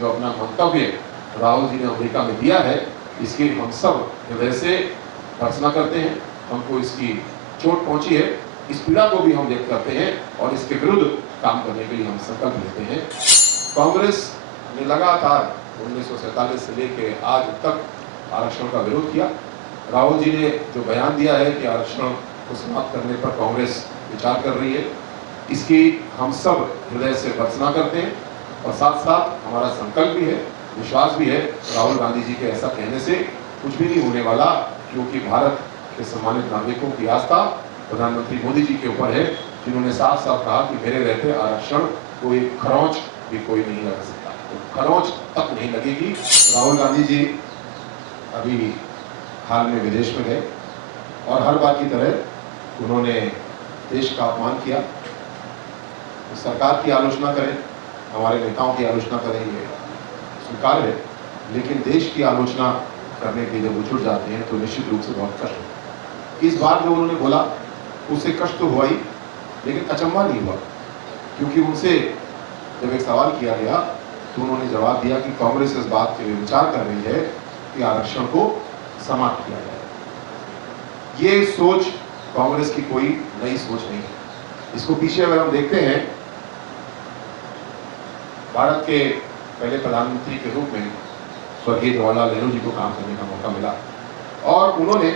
जो अपना मंतव्य राहुल जी ने अमेरिका में दिया है, इसकी हम सब हृदय से भर्त्सना करते हैं। हमको इसकी चोट पहुंची है, इस पीड़ा को भी हम व्यक्त करते हैं और इसके विरुद्ध काम करने के लिए हम संकल्प लेते हैं। कांग्रेस ने लगातार 1947 से लेकर आज तक आरक्षण का विरोध किया। राहुल जी ने जो बयान दिया है कि आरक्षण को समाप्त करने पर कांग्रेस विचार कर रही है, इसकी हम सब हृदय से भर्त्सना करते हैं और साथ साथ हमारा संकल्प भी है, विश्वास भी है, राहुल गांधी जी के ऐसा कहने से कुछ भी नहीं होने वाला, क्योंकि भारत के सम्मानित नागरिकों की आस्था प्रधानमंत्री मोदी जी के ऊपर है, जिन्होंने साफ साफ कहा कि मेरे रहते आरक्षण को एक खरोंच भी कोई नहीं लगा सकता, तो खरोंच तक नहीं लगेगी। राहुल गांधी जी अभी हाल में विदेश में गए और हर बार की तरह उन्होंने देश का अपमान किया। तो सरकार की आलोचना करें, हमारे नेताओं की आलोचना करें, ये स्वीकार्य है, लेकिन देश की आलोचना करने के लिए जब वो जुट जाते हैं तो निश्चित रूप से बहुत कष्ट होता है। इस बार जो उन्होंने बोला उससे कष्ट तो हुआ ही, लेकिन अचंभा नहीं हुआ, क्योंकि उनसे जब एक सवाल किया गया तो उन्होंने जवाब दिया कि कांग्रेस इस बात के लिए विचार कर रही है कि आरक्षण को समाप्त किया जाए। ये सोच कांग्रेस की कोई नई सोच नहीं है। इसको पीछे अगर हम देखते हैं, भारत के पहले प्रधानमंत्री के रूप में स्वर्गीय जवाहरलाल नेहरू जी को काम करने का मौका मिला और उन्होंने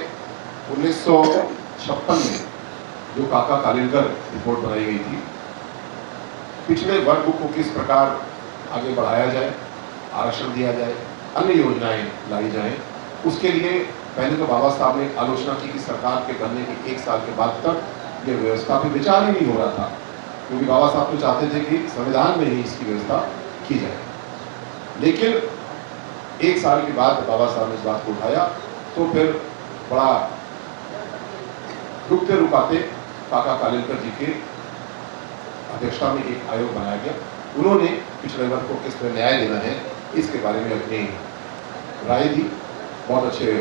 1956 में जो काका कालेलकर रिपोर्ट बनाई गई थी, पिछड़े वर्ग को किस प्रकार आगे बढ़ाया जाए, आरक्षण दिया जाए, अन्य योजनाएं लाई जाएं, उसके लिए पहले तो बाबा साहब ने आलोचना की कि सरकार के बनने के 1 साल के बाद तक ये व्यवस्था पे विचार ही नहीं हो रहा था, क्योंकि बाबा साहब तो चाहते थे कि संविधान में ही इसकी व्यवस्था की जाए। लेकिन 1 साल के बाद बाबा साहब ने इस बात को उठाया तो फिर बड़ा रुकते रुकाते काका कालेलकर जी के अध्यक्षता में एक आयोग बनाया गया। उन्होंने पिछड़े वर्ग को किस तरह न्याय देना है इसके बारे में अपनी राय दी, बहुत अच्छे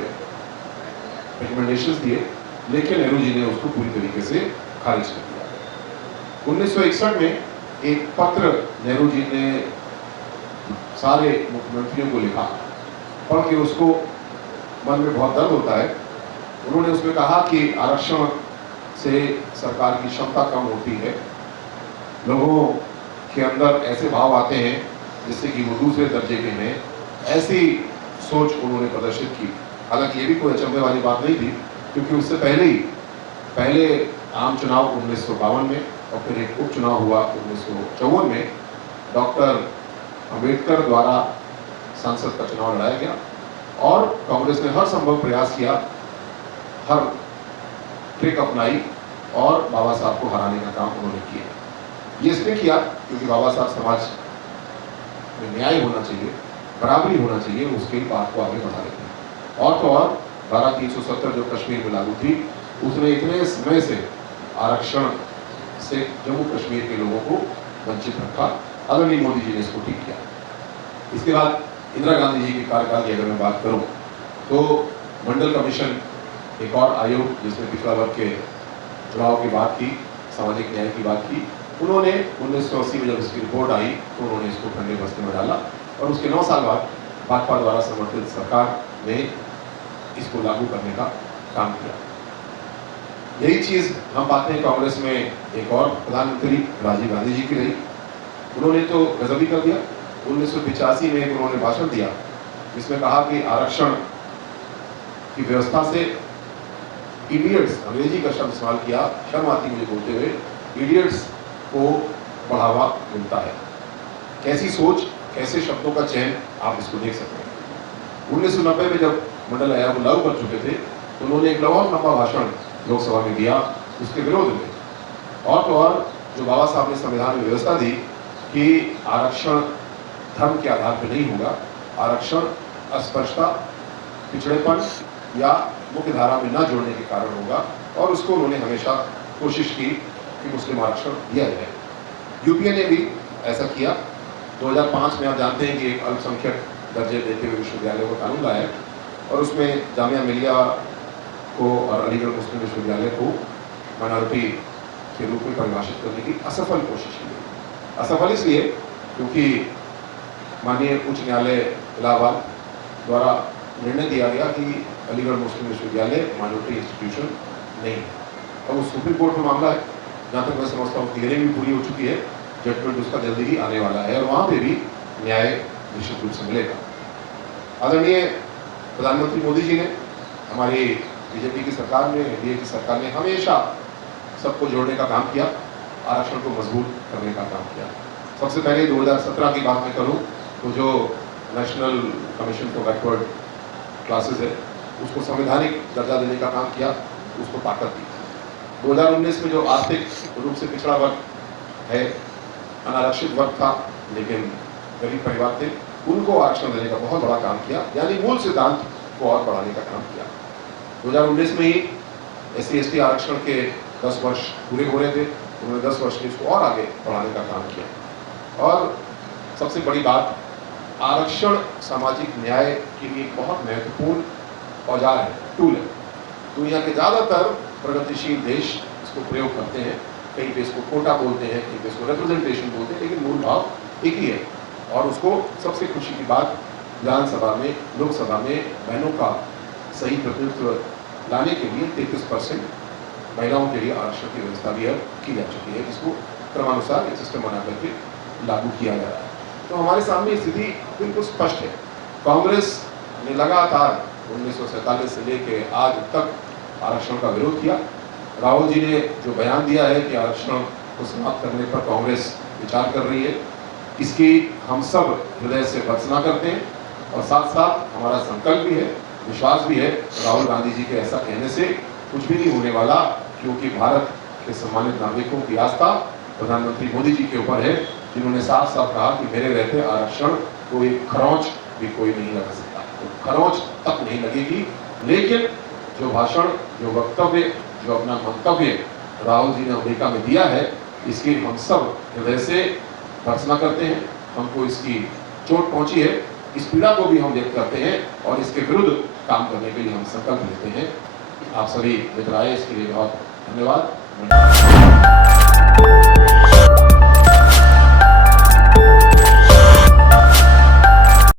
रिकमेंडेशंस दिए, लेकिन नेहरू जी ने उसको पूरी तरीके से खारिज कर दिया। 1961 में एक पत्र नेहरू जी ने सारे मुख्यमंत्रियों को लिखा, पढ़ के उसको मन में बहुत दर्द होता है। उन्होंने उसमें कहा कि आरक्षण से सरकार की क्षमता कम होती है, लोगों के अंदर ऐसे भाव आते हैं जिससे कि वो दूसरे दर्जे के हैं, ऐसी सोच उन्होंने प्रदर्शित की। हालांकि ये भी कोई अचंभे वाली बात नहीं थी, क्योंकि उससे पहले आम चुनाव 1952 में और फिर एक उपचुनाव हुआ 1954 में। डॉक्टर अंबेडकर द्वारा संसद का चुनाव लड़ाया गया और कांग्रेस ने हर संभव प्रयास किया, हर ट्रिक अपनाई और बाबा साहब को हराने का काम उन्होंने किया। ये इसलिए किया क्योंकि बाबा साहब समाज में न्याय होना चाहिए, बराबरी होना चाहिए, उसके बात को आगे बढ़ा रहे थे। और तो और धारा 370 जो कश्मीर में लागू थी, उसने इतने समय से आरक्षण से जम्मू कश्मीर के लोगों को वंचित रखा। आदरणीय मोदी जी ने इसको ठीक किया। इसके बाद इंदिरा गांधी जी के कार्यकाल की अगर मैं बात करूं तो मंडल कमीशन, एक और आयोग जिसने पिछड़ा वर्ग के चुनाव की बात की, सामाजिक न्याय की बात की, उन्होंने 1980 में जब इसकी रिपोर्ट आई तो उन्होंने इसको ठंडे बस्ते में डाला और उसके 9 साल बाद भाजपा द्वारा समर्थित सरकार ने इसको लागू करने का काम किया। यही चीज हम पाते हैं कांग्रेस में एक और प्रधानमंत्री राजीव गांधी जी की रही। उन्होंने तो गजब ही कर दिया। 1985 में उन्होंने भाषण दिया जिसमें कहा कि आरक्षण की व्यवस्था से इडियट्स, अंग्रेजी का शब्द इस्तेमाल किया, शर्म आती मुझे बोलते हुए, इडियट्स को बढ़ावा मिलता है। कैसी सोच, कैसे शब्दों का चयन, आप इसको देख सकते हैं। 1990 में जब मंडल आयोग को लागू कर चुके थे तो उन्होंने एक बहुत लंबा भाषण लोकसभा में दिया उसके विरोध में। और तो और जो बाबा साहब ने संविधान में व्यवस्था दी कि आरक्षण धर्म के आधार पर नहीं होगा, आरक्षण अस्पृश्यता, पिछड़ेपन या मुख्य धारा में न जोड़ने के कारण होगा, और उसको उन्होंने हमेशा कोशिश की कि मुस्लिम आरक्षण दिया जाए। यूपीए ने भी ऐसा किया। 2005 में आप जानते हैं कि एक अल्पसंख्यक दर्जे देते हुए विश्वविद्यालय का कानून लाया और उसमें जामिया मिलिया को और अलीगढ़ मुस्लिम विश्वविद्यालय को माइनॉरिटी के रूप में परिभाषित करने की असफल कोशिश की गई। असफल इसलिए क्योंकि माननीय उच्च न्यायालय इलाहाबाद द्वारा निर्णय दिया गया कि अलीगढ़ मुस्लिम विश्वविद्यालय माइनॉरिटी इंस्टीट्यूशन नहीं है। अब उस सुप्रीम कोर्ट में मामला है, जहाँ तक मैं समझता हूँ हियरिंग भी पूरी हो चुकी है, जजमेंट उसका जल्दी ही आने वाला है और वहाँ पे भी न्याय निश्चित रूप से मिलेगा। आदरणीय प्रधानमंत्री मोदी जी ने, हमारी बीजेपी की सरकार ने, एनडीए की सरकार ने हमेशा सबको जोड़ने का काम किया, आरक्षण को मजबूत करने का काम किया। सबसे पहले 2017 की बात मैं करूं तो जो national commission for backward classes है उसको संवैधानिक दर्जा देने का काम किया, उसको ताकत दी। 2019 में जो आर्थिक रूप से पिछड़ा वर्ग है, अनारक्षित वर्ग था लेकिन गरीब परिवार थे, उनको आरक्षण देने का बहुत बड़ा काम किया, यानी मूल सिद्धांत को और बढ़ाने का काम किया। 2019 में ही SC/ST आरक्षण के 10 वर्ष पूरे हो रहे थे, उन्होंने 10 वर्ष में इसको और आगे बढ़ाने का काम किया। और सबसे बड़ी बात, आरक्षण सामाजिक न्याय के लिए एक बहुत महत्वपूर्ण औजार है, टूल है। दुनिया के ज़्यादातर प्रगतिशील देश इसको प्रयोग करते हैं, कहीं पे इसको कोटा बोलते हैं, कहीं पे इसको रिप्रेजेंटेशन बोलते हैं, लेकिन मूल भाव एक ही है। और उसको सबसे खुशी की बात, विधानसभा में, लोकसभा में बहनों का सही प्रतिनिधित्व लाने के लिए 33% महिलाओं के लिए आरक्षण की व्यवस्था भी अब की जा चुकी है, जिसको क्रमानुसार एक सिस्टम बना करके लागू किया जा रहा है। तो हमारे सामने स्थिति बिल्कुल स्पष्ट है। कांग्रेस ने लगातार 1947 से लेकर आज तक आरक्षण का विरोध किया। राहुल जी ने जो बयान दिया है कि आरक्षण को समाप्त करने पर कांग्रेस विचार कर रही है, इसकी हम सब हृदय से भर्त्सना करते हैं और साथ साथ हमारा संकल्प भी है, विश्वास भी है, राहुल गांधी जी के ऐसा कहने से कुछ भी नहीं होने वाला, क्योंकि भारत के सम्मानित नागरिकों की आस्था प्रधानमंत्री मोदी जी के ऊपर है, जिन्होंने साफ साफ कहा कि मेरे रहते आरक्षण को एक खरोंच भी कोई नहीं लगा सकता, तो खरोंच तक नहीं लगेगी। लेकिन जो भाषण, जो वक्तव्य, जो अपना मंतव्य राहुल जी ने अमेरिका में दिया है, इसकी हम सब हृदय से भर्त्सना करते हैं। हमको इसकी चोट पहुंची है, इस पीड़ा को भी हम व्यक्त करते हैं और इसके विरुद्ध काम करने के लिए हम संकल्प लेते हैं। आप सभी मित्र आए, इसके लिए बहुत धन्यवाद।